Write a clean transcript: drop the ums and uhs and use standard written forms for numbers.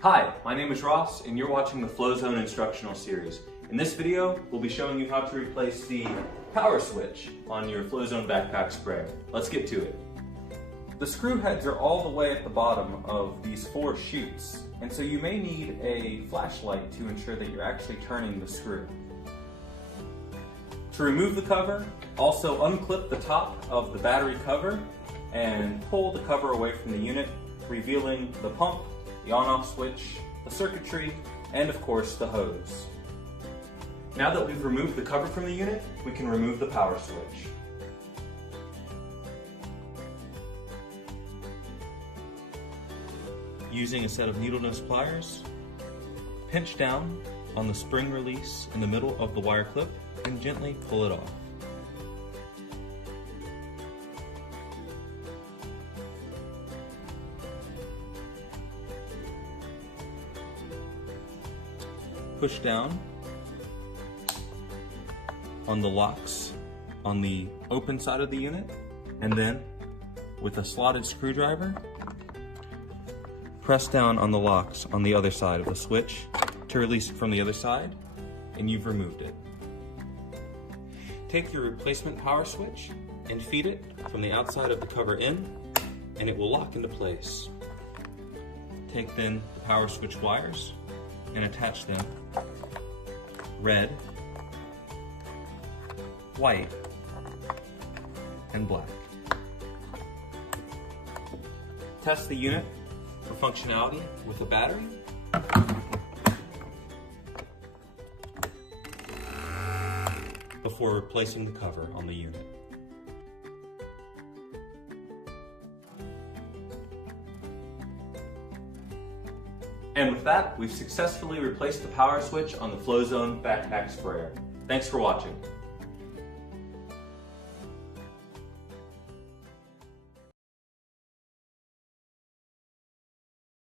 Hi, my name is Ross and you're watching the FlowZone instructional series. In this video, we'll be showing you how to replace the power switch on your FlowZone backpack sprayer. Let's get to it. The screw heads are all the way at the bottom of these 4 sheets, and so you may need a flashlight to ensure that you're actually turning the screw. To remove the cover, also unclip the top of the battery cover and pull the cover away from the unit, revealing the pump, the on-off switch, the circuitry, and of course the hose. Now that we've removed the cover from the unit, we can remove the power switch. Using a set of needle nose pliers, pinch down on the spring release in the middle of the wire clip and gently pull it off. Push down on the locks on the open side of the unit, and then with a slotted screwdriver, press down on the locks on the other side of the switch to release it from the other side, and you've removed it. Take your replacement power switch and feed it from the outside of the cover in, and it will lock into place. Take then the power switch wires and attach them red, white, and black. Test the unit for functionality with a battery. Before replacing the cover on the unit. And with that, we've successfully replaced the power switch on the FlowZone backpack sprayer. Thanks for watching.